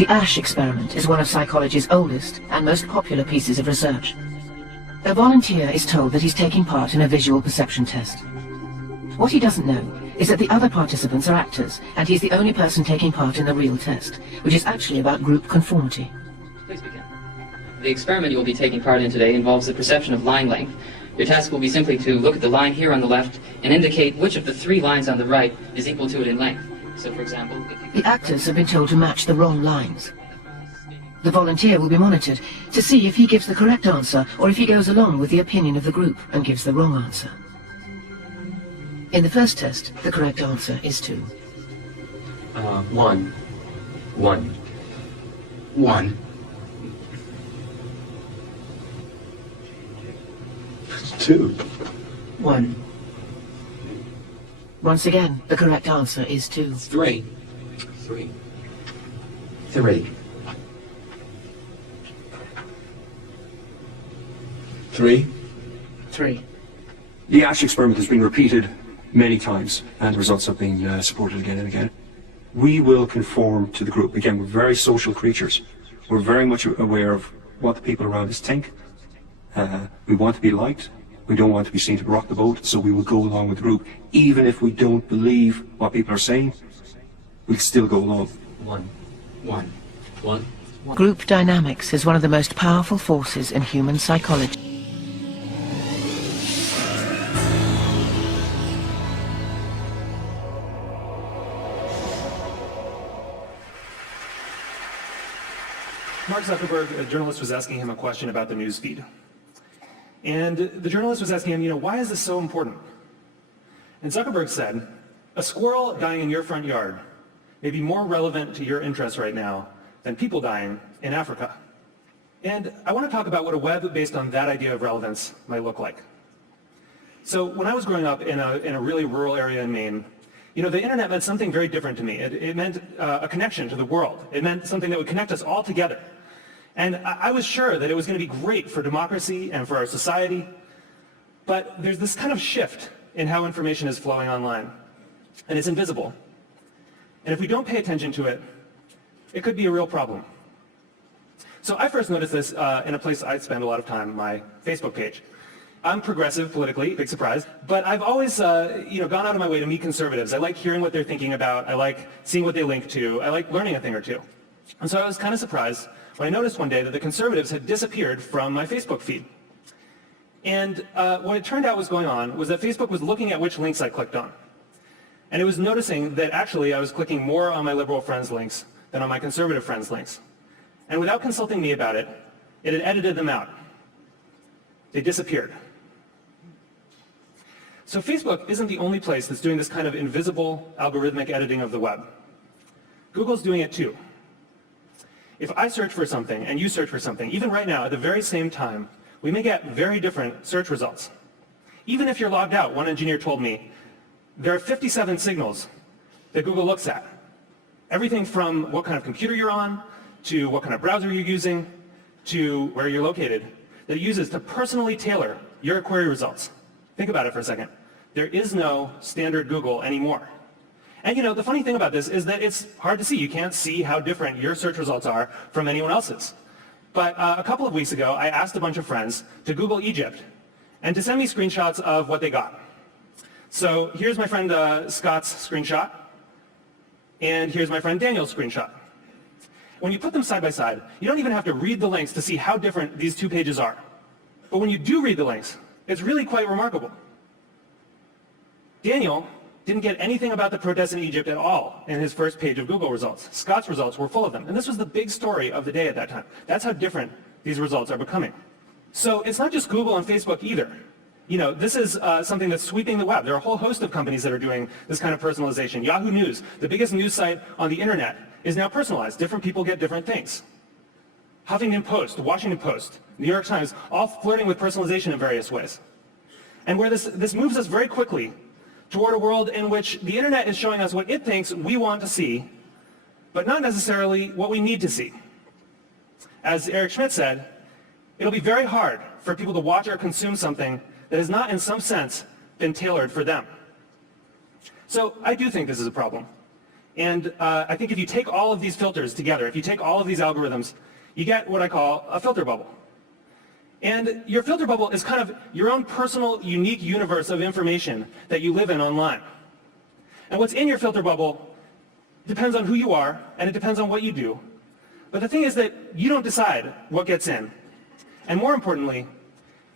The Ash experiment is one of psychology's oldest and most popular pieces of research. A volunteer is told that he's taking part in a visual perception test. What he doesn't know is that the other participants are actors, and he's the only person taking part in the real test, which is actually about group conformity. Please begin. The experiment you will be taking part in today involves the perception of line length. Your task will be simply to look at the line here on the left and indicate which of the 3 lines on the right is equal to it in length. So, for example, the actors have been told to match the wrong lines. The volunteer will be monitored to see if he gives the correct answer or if he goes along with the opinion of the group and gives the wrong answer. In the first test, the correct answer is 2. 1. 1. 1. 2. 1. Once again, the correct answer is 2. 3. 3. 3. 3. 3. The Ash experiment has been repeated many times, and the results have been supported again and again. We will conform to the group. Again, we're very social creatures. We're very much aware of what the people around us think. We want to be liked. We don't want to be seen to rock the boat, so we will go along with the group. Even if we don't believe what people are saying, we'll still go along. 1. 1. 1. Group dynamics is one of the most powerful forces in human psychology. Mark Zuckerberg, a journalist, was asking him a question about the news feed. And the journalist was asking him, why is this so important? And Zuckerberg said, a squirrel dying in your front yard may be more relevant to your interests right now than people dying in Africa. And I want to talk about what a web based on that idea of relevance might look like. So when I was growing up in a really rural area in Maine, the internet meant something very different to me. It meant a connection to the world. It meant something that would connect us all together. And I was sure that it was going to be great for democracy and for our society, but there's this kind of shift in how information is flowing online, and it's invisible. And if we don't pay attention to it, it could be a real problem. So I first noticed this in a place I spend a lot of time, my Facebook page. I'm progressive politically, big surprise, but I've always gone out of my way to meet conservatives. I like hearing what they're thinking about. I like seeing what they link to. I like learning a thing or two. And so I was kind of surprised when I noticed one day that the conservatives had disappeared from my Facebook feed. And what it turned out was going on was that Facebook was looking at which links I clicked on. And it was noticing that actually I was clicking more on my liberal friends' links than on my conservative friends' links. And without consulting me about it, it had edited them out. They disappeared. So Facebook isn't the only place that's doing this kind of invisible algorithmic editing of the web. Google's doing it too. If I search for something and you search for something, even right now at the very same time, we may get very different search results. Even if you're logged out, one engineer told me, there are 57 signals that Google looks at. Everything from what kind of computer you're on, to what kind of browser you're using, to where you're located, that it uses to personally tailor your query results. Think about it for a second. There is no standard Google anymore. And the funny thing about this is that it's hard to see. You can't see how different your search results are from anyone else's. But a couple of weeks ago, I asked a bunch of friends to Google Egypt and to send me screenshots of what they got. So here's my friend Scott's screenshot, and here's my friend Daniel's screenshot. When you put them side by side, you don't even have to read the links to see how different these two pages are. But when you do read the links, it's really quite remarkable. Daniel didn't get anything about the protests in Egypt at all in his first page of Google results. Scott's results were full of them. And this was the big story of the day at that time. That's how different these results are becoming. So it's not just Google and Facebook either. This is something that's sweeping the web. There are a whole host of companies that are doing this kind of personalization. Yahoo News, the biggest news site on the internet, is now personalized. Different people get different things. Huffington Post, Washington Post, New York Times, all flirting with personalization in various ways. And where this moves us very quickly toward a world in which the internet is showing us what it thinks we want to see, but not necessarily what we need to see. As Eric Schmidt said, it'll be very hard for people to watch or consume something that has not, in some sense, been tailored for them. So I do think this is a problem. And I think if you take all of these filters together, if you take all of these algorithms, you get what I call a filter bubble. And your filter bubble is kind of your own personal, unique universe of information that you live in online. And what's in your filter bubble depends on who you are, and it depends on what you do. But the thing is that you don't decide what gets in. And more importantly,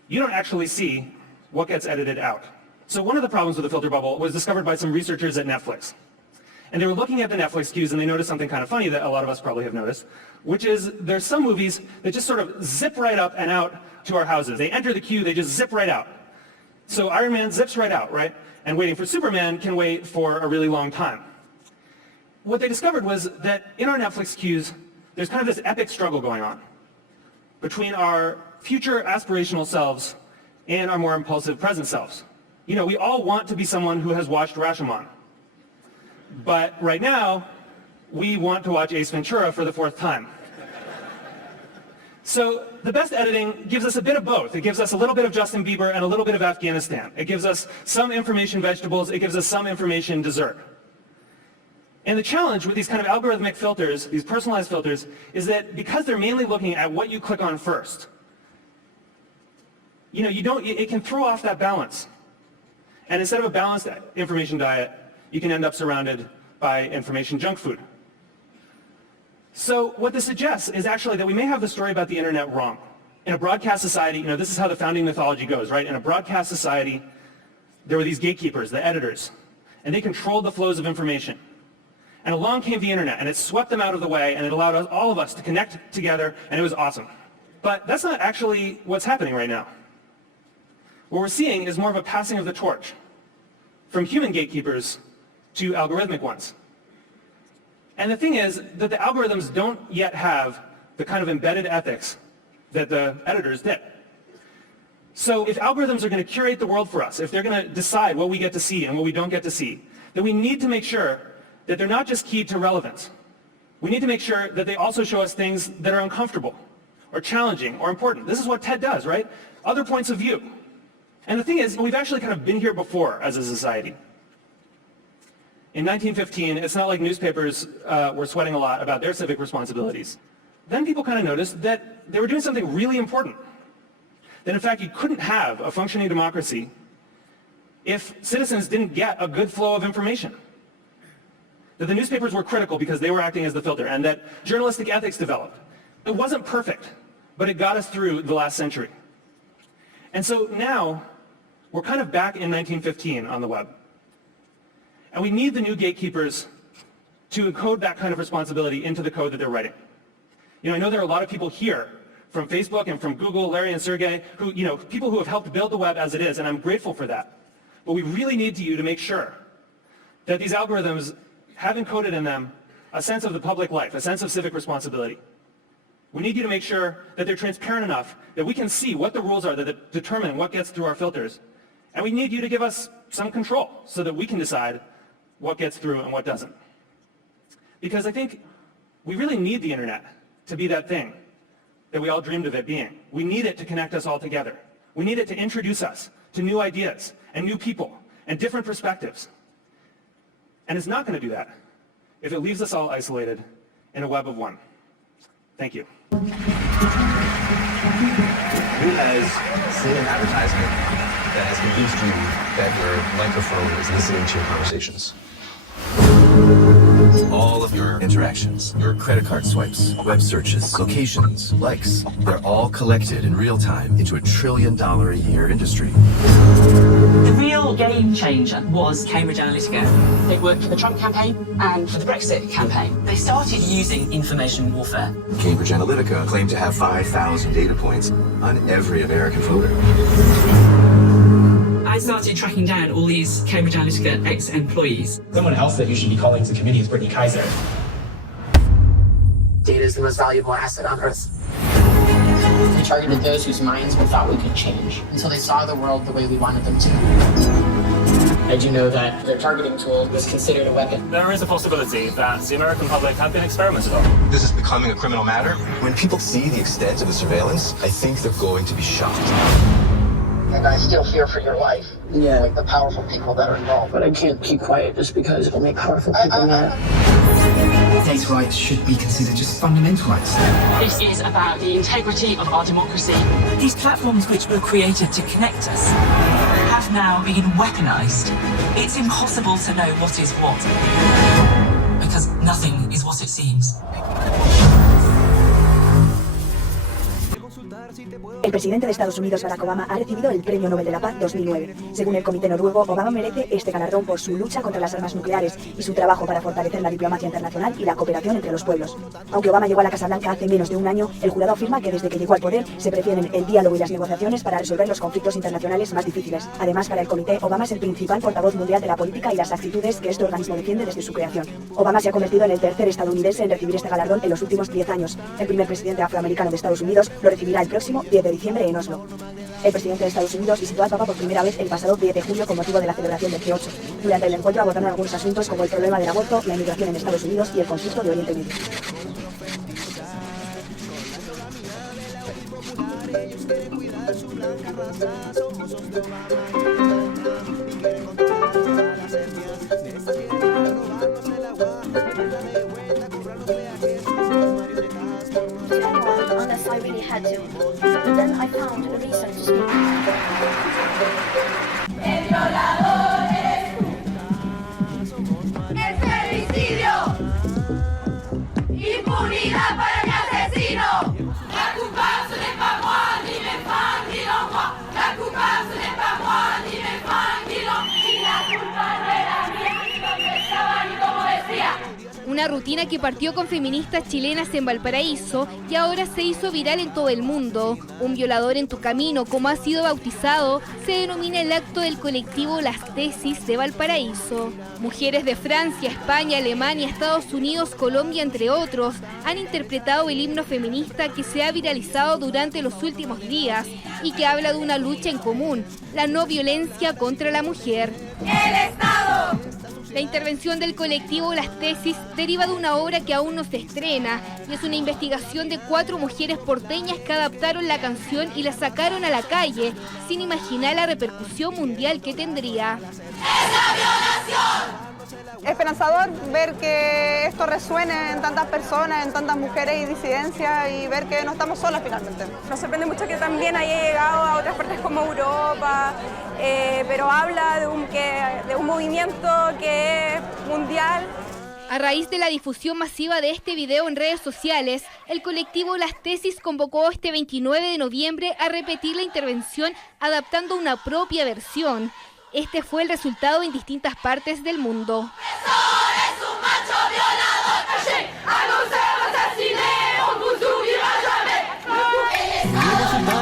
you don't actually see what gets edited out. So one of the problems with the filter bubble was discovered by some researchers at Netflix. And they were looking at the Netflix queues and they noticed something kind of funny that a lot of us probably have noticed, which is there's some movies that just sort of zip right up and out to our houses. They enter the queue, they just zip right out. So Iron Man zips right out, right? And Waiting for Superman can wait for a really long time. What they discovered was that in our Netflix queues, there's kind of this epic struggle going on between our future aspirational selves and our more impulsive present selves. You know, we all want to be someone who has watched Rashomon. But right now, we want to watch Ace Ventura for the 4th time. So the best editing gives us a bit of both. It gives us a little bit of Justin Bieber and a little bit of Afghanistan. It gives us some information vegetables. It gives us some information dessert. And the challenge with these kind of algorithmic filters, these personalized filters, is that because they're mainly looking at what you click on first, you know, it can throw off that balance. And instead of a balanced information diet, you can end up surrounded by information junk food. So what this suggests is actually that we may have the story about the internet wrong. In a broadcast society, you know, this is how the founding mythology goes, right? In a broadcast society, there were these gatekeepers, the editors, and they controlled the flows of information. And along came the internet, and it swept them out of the way, and it allowed all of us to connect together, and it was awesome. But that's not actually what's happening right now. What we're seeing is more of a passing of the torch from human gatekeepers to algorithmic ones. And the thing is that the algorithms don't yet have the kind of embedded ethics that the editors did. So if algorithms are going to curate the world for us, if they're going to decide what we get to see and what we don't get to see, then we need to make sure that they're not just keyed to relevance. We need to make sure that they also show us things that are uncomfortable or challenging or important. This is what TED does, right? Other points of view. And the thing is, we've actually kind of been here before as a society. In 1915, it's not like newspapers were sweating a lot about their civic responsibilities. Then people kind of noticed that they were doing something really important. That in fact, you couldn't have a functioning democracy if citizens didn't get a good flow of information. That the newspapers were critical because they were acting as the filter, and that journalistic ethics developed. It wasn't perfect, but it got us through the last century. And so now, we're kind of back in 1915 on the web. And we need the new gatekeepers to encode that kind of responsibility into the code that they're writing. You know, I know there are a lot of people here from Facebook and from Google, Larry and Sergey, who, you know, people who have helped build the web as it is, and I'm grateful for that. But we really need you to make sure that these algorithms have encoded in them a sense of the public life, a sense of civic responsibility. We need you to make sure that they're transparent enough that we can see what the rules are that determine what gets through our filters. And we need you to give us some control so that we can decide what gets through and what doesn't. Because I think we really need the internet to be that thing that we all dreamed of it being. We need it to connect us all together. We need it to introduce us to new ideas and new people and different perspectives. And it's not going to do that if it leaves us all isolated in a web of one. Thank you. Who has seen an advertisement that has convinced you that your microphone is listening to your conversations? All of your interactions, your credit card swipes, web searches, locations, likes, they're all collected in real time into $1 trillion a year industry. The real game changer was Cambridge Analytica. They worked for the Trump campaign and for the Brexit campaign. They started using information warfare. Cambridge Analytica claimed to have 5,000 data points on every American voter. I started tracking down all these Cambridge Analytica ex-employees. Someone else that you should be calling to committee is Brittany Kaiser. Data is the most valuable asset on Earth. We targeted those whose minds we thought we could change until they saw the world the way we wanted them to. I do know that their targeting tool was considered a weapon. There is a possibility that the American public have been experimented on. This is becoming a criminal matter. When people see the extent of the surveillance, I think they're going to be shocked. And I still fear for your life. Yeah. Like the powerful people that are involved. But I can't keep quiet just because it'll make powerful people mad. Data rights should be considered just fundamental rights. This is about the integrity of our democracy. These platforms which were created to connect us have now been weaponized. It's impossible to know what is what, because nothing is what it seems. El presidente de Estados Unidos, Barack Obama, ha recibido el Premio Nobel de la Paz 2009. Según el comité noruego, Obama merece este galardón por su lucha contra las armas nucleares y su trabajo para fortalecer la diplomacia internacional y la cooperación entre los pueblos. Aunque Obama llegó a la Casa Blanca hace menos de un año, el jurado afirma que desde que llegó al poder se prefieren el diálogo y las negociaciones para resolver los conflictos internacionales más difíciles. Además, para el comité, Obama es el principal portavoz mundial de la política y las actitudes que este organismo defiende desde su creación. Obama se ha convertido en el tercer estadounidense en recibir este galardón en los últimos 10 años. El primer presidente afroamericano de Estados Unidos lo recibirá el próximo 10 de diciembre en Oslo. El presidente de Estados Unidos visitó al Papa por primera vez el pasado 10 de julio con motivo de la celebración del G8. Durante el encuentro abordaron algunos asuntos como el problema del aborto, la inmigración en Estados Unidos y el conflicto de Oriente Medio. Unless I really had to. But then I found a reason to speak. El violador eres tú. Es femicidio. Impunidad para mi asesino. La coupable ce n'est pas moi, ni mes fans, ni l'envoi. La coupable ce n'est pas moi, ni mes fans, ni l'envoi. Y la culpa no era mía, ni donde estaba, ni como decía. Una rutina que partió con feministas chilenas en Valparaíso y ahora se hizo viral en todo el mundo. Un violador en tu camino, como ha sido bautizado, se denomina el acto del colectivo Las Tesis de Valparaíso. Mujeres de Francia, España, Alemania, Estados Unidos, Colombia, entre otros, han interpretado el himno feminista que se ha viralizado durante los últimos días y que habla de una lucha en común, la no violencia contra la mujer. ¡El Estado! La intervención del colectivo Las Tesis deriva de una obra que aún no se estrena y es una investigación de 4 mujeres porteñas que adaptaron la canción y la sacaron a la calle sin imaginar la repercusión mundial que tendría. ¡Es la violación! Esperanzador ver que esto resuene en tantas personas, en tantas mujeres y disidencias y ver que no estamos solas finalmente. Nos sorprende mucho que también haya llegado a otras partes como Europa, pero habla de un movimiento que es mundial. A raíz de la difusión masiva de este video en redes sociales, el colectivo Las Tesis convocó este 29 de noviembre a repetir la intervención adaptando una propia versión. Este fue el resultado en distintas partes del mundo.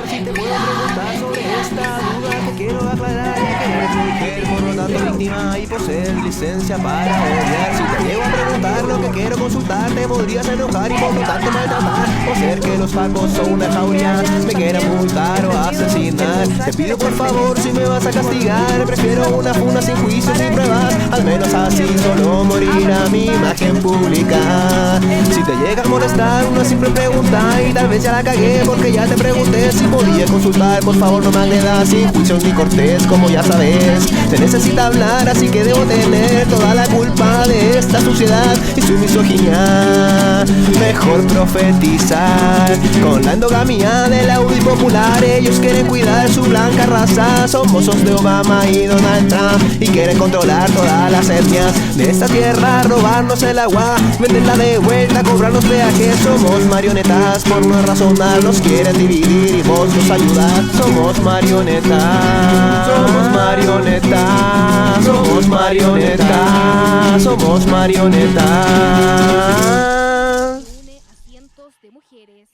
Si te puedo preguntar sobre esta duda, te quiero aclarar que no eres mujer, por lo tanto víctima y por ser licencia para odiar. Si te llego a preguntar lo que quiero consultar, te podrías enojar y por lo tanto maltratar. O ser que los pacos son una jauría, me quieran multar o asesinar. Te pido por favor, si me vas a castigar, prefiero una funa sin juicio, sin pruebas. Al menos así solo morir a mi imagen pública. Si te llega a molestar una simple pregunta y tal vez ya la cagué porque ya te pregunté si podía consultar, por favor no me agredas sin juicio ni cortés, como ya sabes. Se necesita hablar, así que debo tener toda la culpa de esta sociedad y su misoginia. Mejor profetizar con la endogamia del Audi popular. Ellos quieren cuidar su blanca raza, son mozos de Obama y Donald Trump y quieren controlar todas las etnias de esta tierra, robarnos el agua, venderla de vuelta, cobrarnos peajes. Somos marionetas, por no razonar nos quieren dividir y vos nos ayudar. Somos marionetas, somos marionetas, somos marionetas, somos marionetas. Une a cientos de mujeres.